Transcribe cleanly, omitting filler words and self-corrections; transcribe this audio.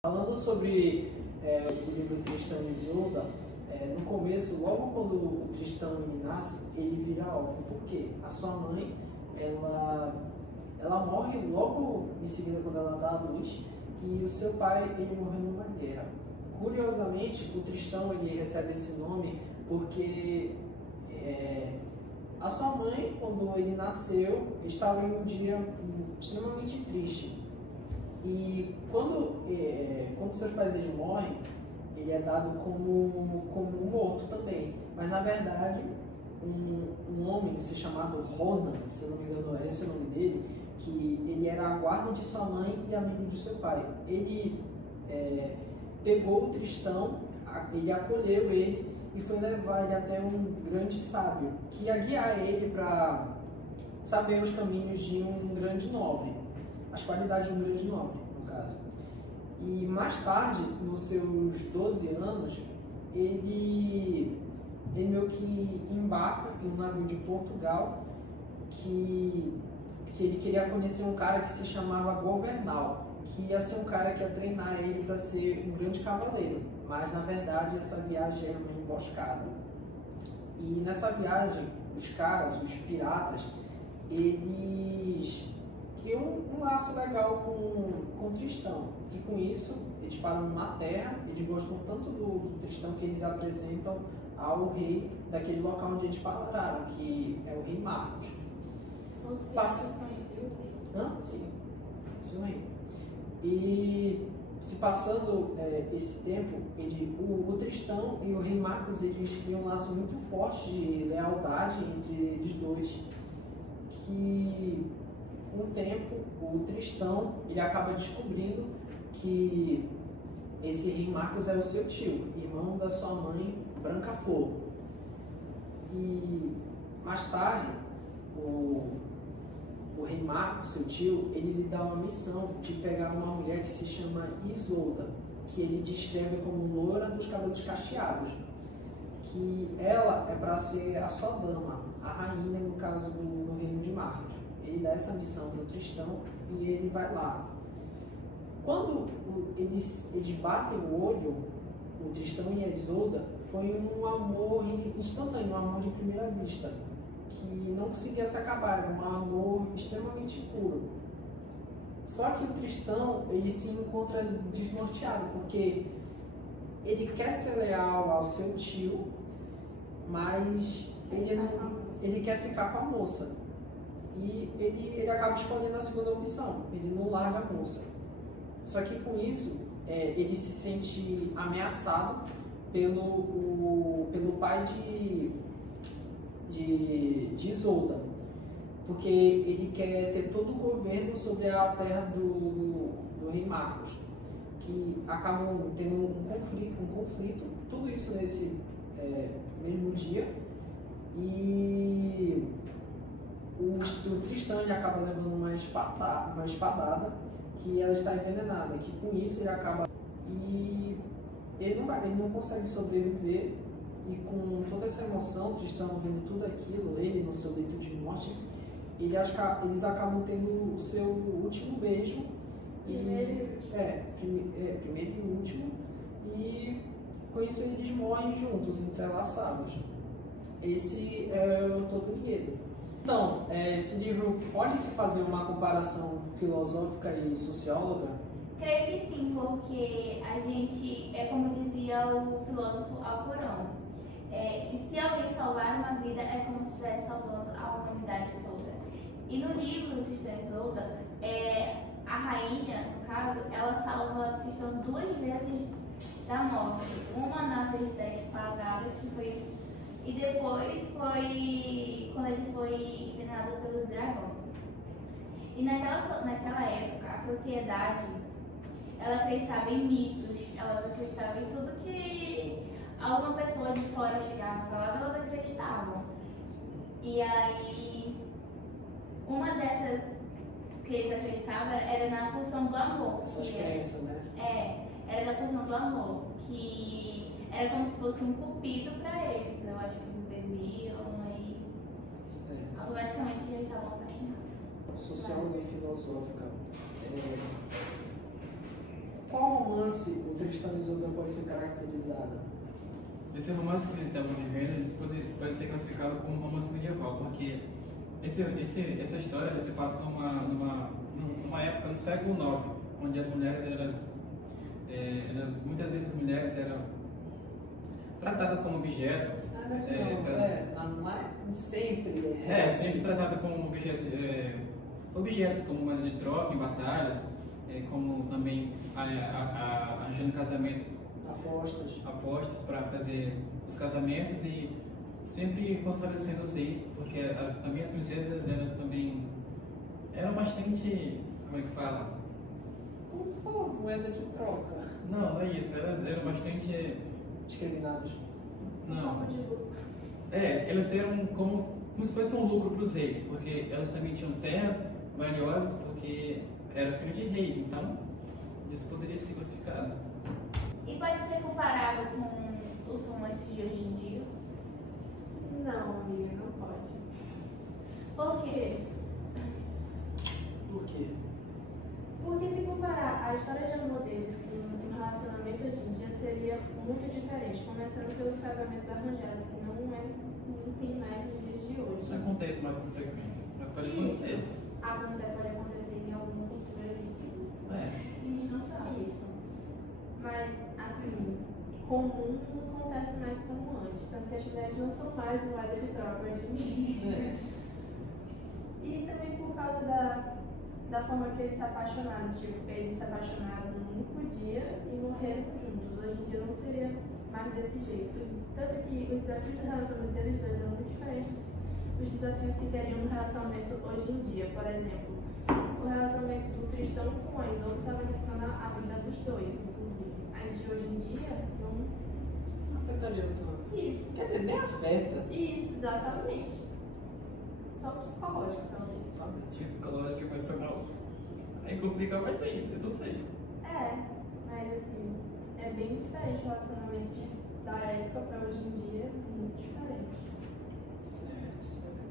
Falando sobre o livro Tristão e Isolda, no começo, logo quando o Tristão ele nasce, ele vira órfão. Por quê? A sua mãe, ela morre logo em seguida quando ela dá à luz, e o seu pai, ele morreu numa guerra. Curiosamente, o Tristão ele recebe esse nome porque a sua mãe, quando ele nasceu, estava em um dia extremamente triste. E quando seus pais eles morrem, ele é dado como morto também. Mas na verdade, um homem se chamado Ronan, se eu não me engano esse é o nome dele, que ele era a guarda de sua mãe e amigo de seu pai. Ele pegou o Tristão, ele acolheu ele e foi levar ele até um grande sábio, que ia guiar ele para saber os caminhos de um grande nobre, as qualidades de um grande nobre, no caso. E mais tarde, nos seus 12 anos, ele meio que embarca em um navio de Portugal que ele queria conhecer um cara que se chamava Governal, que ia ser um cara que ia treinar ele para ser um grande cavaleiro. Mas, na verdade, essa viagem era uma emboscada. E nessa viagem, os caras, os piratas, eles criam um laço legal com o Tristão. E com isso, eles param na terra, eles gostam tanto do Tristão que eles apresentam ao rei daquele local onde eles pararam, que é o rei Marcos. Os piratas conheciam o rei? Sim, isso mesmo. E se passando esse tempo, o Tristão e o rei Marcos eles criam um laço muito forte de lealdade entre eles dois, que com o tempo o Tristão ele acaba descobrindo que esse rei Marcos é o seu tio, irmão da sua mãe Branca Flor. E mais tarde o rei Marcos, seu tio, ele lhe dá uma missão de pegar uma mulher que se chama Isolda, que ele descreve como loura dos cabelos cacheados, que ela é para ser a sua dama, a rainha, no caso do reino de Marcos. Ele dá essa missão para o Tristão e ele vai lá. Quando eles batem o olho, o Tristão e a Isolda, foi um amor instantâneo, um amor de primeira vista, que não conseguia se acabar, era um amor extremamente puro. Só que o Tristão, ele se encontra desnorteado, porque ele quer ser leal ao seu tio, mas ele quer ficar com a moça. E ele acaba escolhendo a segunda opção, ele não larga a moça. Só que com isso, ele se sente ameaçado pelo pai de Isolda, porque ele quer ter todo o governo sobre a terra do rei Marcos, que acabam tendo um conflito, tudo isso nesse mesmo dia, e o Tristão ele acaba levando uma espadada, que ela está envenenada, que com isso ele acaba e ele não consegue sobreviver. E com toda essa emoção, Tristão vendo tudo aquilo, ele no seu leito de morte, eles acabam tendo o seu último beijo. Primeiro e último. E com isso eles morrem juntos, entrelaçados. Esse é o todo o enredo. Então, esse livro pode-se fazer uma comparação filosófica e socióloga? Creio que sim, porque a gente, como dizia o filósofo Alcorão, que se alguém salvar uma vida é como se estivesse salvando a humanidade toda. E no livro Tristão e Isolda, a rainha, no caso, ela salva Tristão 2 vezes da morte. Uma na vez da espadada, e depois foi quando ele foi envenenado pelos dragões. E naquela época, a sociedade, ela acreditava em mitos, ela acreditava em tudo que alguma pessoa de fora chegava e falava, elas acreditavam. E aí, uma dessas que eles acreditavam era na porção do amor. Essas crenças, né? Era na porção do amor, que era como se fosse um cupido para eles. Eu acho que eles bebiam e automaticamente já estavam apaixonados. Socióloga e filosófica. Qual romance romance o Tristan e Isolda pode ser caracterizado? Esse romance que eles estavam vivendo, pode ser classificado como um romance medieval, porque essa história se passa numa época do século IX, onde as mulheres, muitas vezes as mulheres eram tratadas como objeto. Não é sempre. Sempre tratadas como objetos como moeda de troca em batalhas, como também arranjando casamentos, apostas para fazer os casamentos e sempre fortalecendo os reis, porque também as princesas elas também eram bastante, como é que fala? Como for, moeda de troca. Não é isso, elas eram bastante discriminadas. Não. Elas eram como se fosse um lucro para os reis, porque elas também tinham terras valiosas, porque era filho de reis, então isso poderia ser classificado. E pode ser comparado com os romances de hoje em dia? Não, amiga, não pode. Por quê? Por quê? Porque se comparar a história de amor deles com um relacionamento hoje em dia seria muito diferente, começando pelos casamentos arranjados, que não tem mais nos dias de hoje. Não acontece mais com frequência, mas pode acontecer. Pode acontecer em alguma cultura ali. A gente não sabe isso. Mas, assim, comum não acontece mais como antes. Tanto que as mulheres não são mais moeda de troca hoje em dia. E também por causa da forma que eles se apaixonaram. Tipo, eles se apaixonaram num único dia e morreram juntos. Hoje em dia não seria mais desse jeito. Tanto que os desafios do relacionamento deles dois eram muito diferentes dos desafios que teriam no relacionamento hoje em dia. Por exemplo, o relacionamento do Tristão com a Isolda estava arriscando a vida dos dois, inclusive. Mas de hoje em dia, não afetaria tanto. Isso. Quer dizer, nem afeta. Isso, exatamente. Só psicológico, talvez. Psicológico, emocional. Aí complica mais ainda, eu não sei. Mas assim, é bem diferente o relacionamento da época para hoje em dia, muito diferente. Certo.